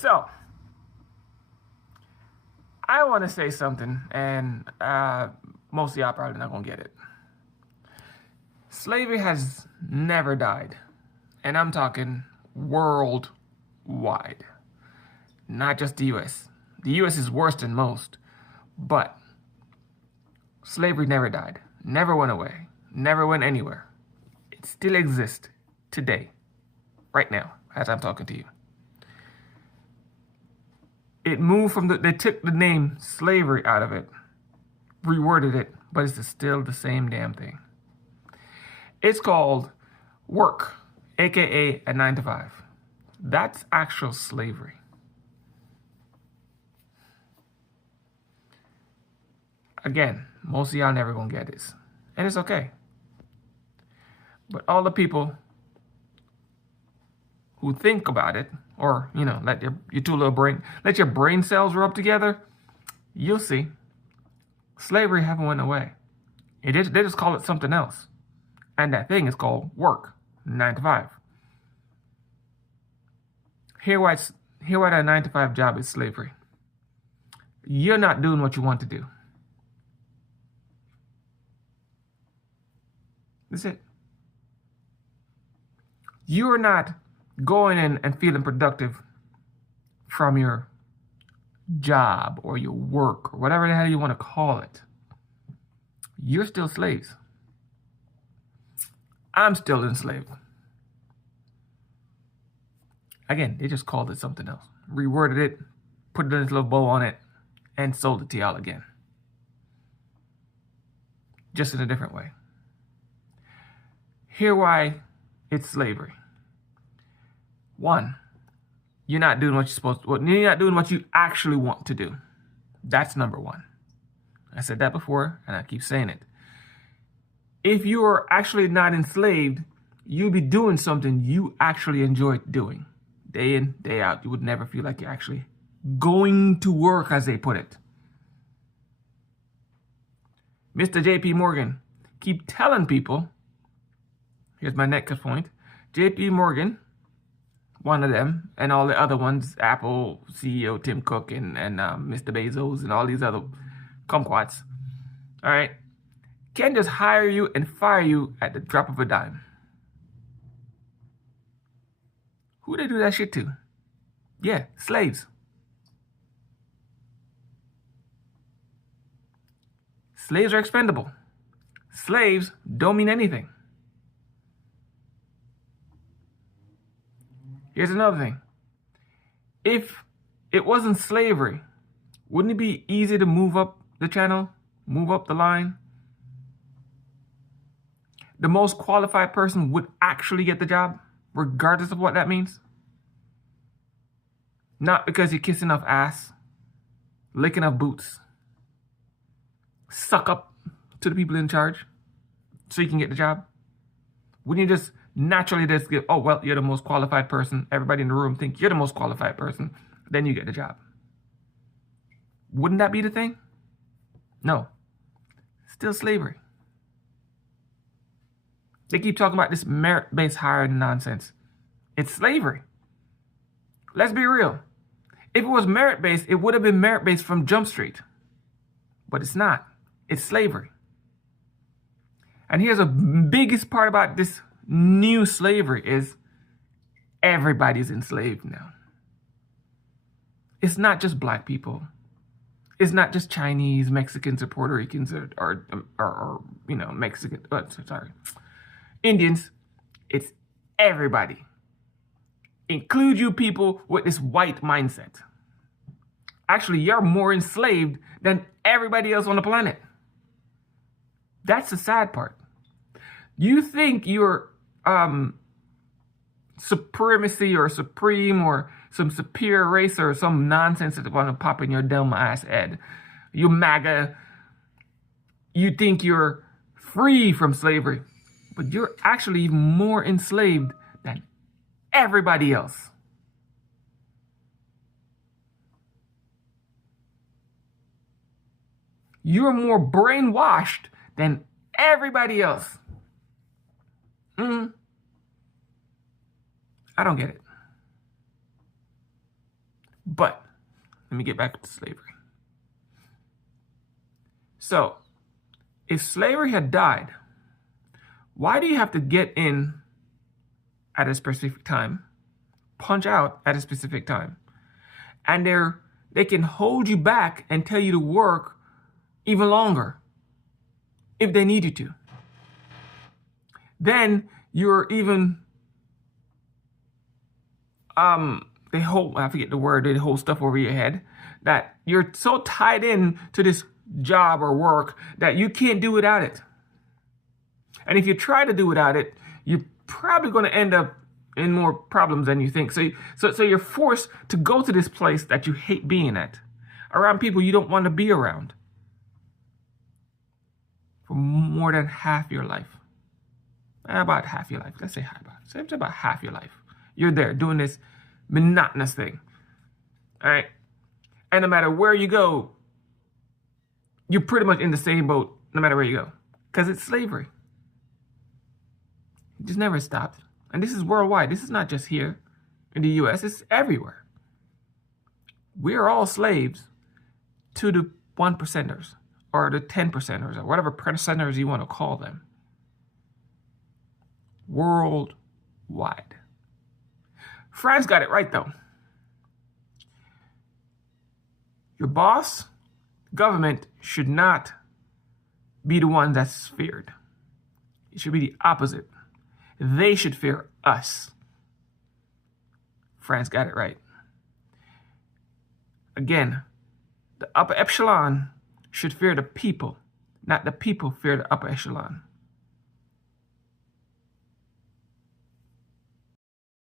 So, I want to say something, and most of y'all probably not going to get it. Slavery has never died, and I'm talking worldwide, not just the US. The US is worse than most, but slavery never died, never went away, never went anywhere. It still exists today, right now, as I'm talking to you. It moved from they took the name slavery out of it, reworded it, but it's still the same damn thing. It's called work, aka a 9 to 5. That's actual slavery. Again, most of y'all never gonna get this, and it's okay. But all the people who think about it, or let your two little let your brain cells rub together, you'll see. Slavery haven't went away. They just call it something else, and that thing is called work, 9 to 5. Here why that 9 to 5 job is slavery. You're not doing what you want to do. That's it. You're not going in and feeling productive from your job or your work or whatever the hell you want to call it. You're still slaves. I'm still enslaved. Again, they just called it something else. Reworded it, put a little bow on it, and sold it to y'all again. Just in a different way. Here why it's slavery. One, you're not doing what you're supposed to. You're not doing what you actually want to do. That's number one. I said that before, and I keep saying it. If you are actually not enslaved, you'll be doing something you actually enjoy doing. Day in, day out. You would never feel like you're actually going to work, as they put it. Mr. J.P. Morgan, keep telling people, here's my next point, J.P. Morgan, one of them, and all the other ones, Apple CEO Tim Cook and Mr. Bezos and all these other kumquats, all right, can just hire you and fire you at the drop of a dime. Who they do that shit to? Yeah, slaves. Slaves are expendable. Slaves don't mean anything. Here's another thing. If it wasn't slavery, wouldn't it be easy to move up the channel, move up the line? The most qualified person would actually get the job, regardless of what that means. Not because you're kissing off ass, licking off boots, suck up to the people in charge so you can get the job. Wouldn't you just naturally just give, oh, well, you're the most qualified person. Everybody in the room think you're the most qualified person. Then you get the job. Wouldn't that be the thing? No. Still slavery. They keep talking about this merit-based hiring nonsense. It's slavery. Let's be real. If it was merit-based, it would have been merit-based from Jump Street. But it's not. It's slavery. And here's the biggest part about this new slavery is everybody's enslaved now. It's not just black people. It's not just Chinese, Mexicans, or Puerto Ricans, or Mexican. Indians. It's everybody. Include you people with this white mindset. Actually, you're more enslaved than everybody else on the planet. That's the sad part. You think you're supremacy or supreme or some superior race or some nonsense that's going to pop in your dumb ass head. You MAGA. You think you're free from slavery, but you're actually even more enslaved than everybody else. You're more brainwashed than everybody else. I don't get it. But let me get back to slavery. So, if slavery had died, why do you have to get in at a specific time, punch out at a specific time, and they can hold you back and tell you to work even longer if they need you to? Then you're even they hold, I forget the word, they hold stuff over your head, that you're so tied in to this job or work that you can't do without it. And if you try to do without it, you're probably going to end up in more problems than you think. So you're forced to go to this place that you hate being at, around people you don't want to be around, for more than half your life. About half your life. Let's say about half your life. You're there doing this monotonous thing. All right? And no matter where you go, you're pretty much in the same boat no matter where you go, because it's slavery. It just never stopped. And this is worldwide. This is not just here in the US. It's everywhere. We're all slaves to the 1%ers or the 10%ers or whatever percenters you want to call them. Worldwide. France got it right, though. Your boss, government, should not be the one that's feared. It should be the opposite. They should fear us. France got it right. Again, the upper echelon should fear the people, not the people fear the upper echelon.